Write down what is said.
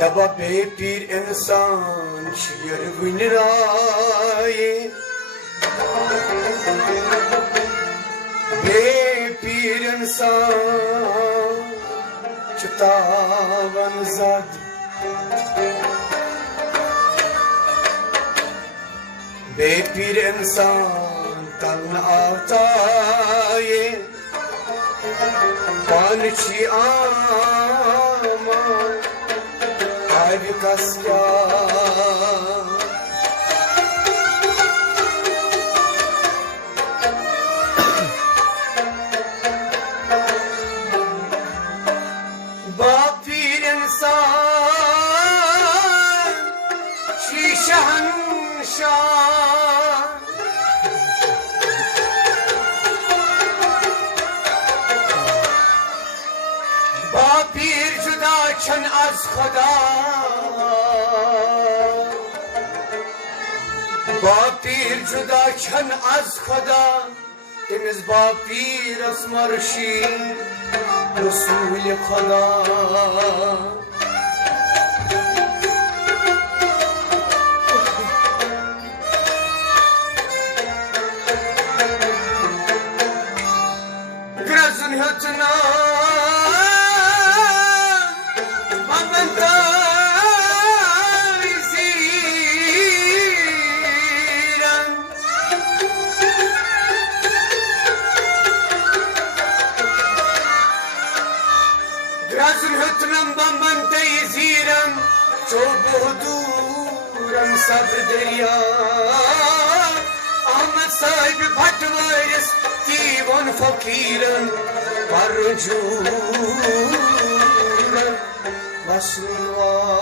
دبا به پیر انسان شیر وین رای به پیر انسان چتاون زد به پیر انسان تن آتای پانچی آمان ay bir kasya ba pir insan şişen şan ba pir juda çan az khuda با پیر جدا چن از خدا تمیز با پیر اسمرشی رسول خدا گرزن هتنا Grazın hütnem bamban teyzirem Çobu durem sabr derya Ahmet sahibi patvarız Divan fakirem Barcurem Başın var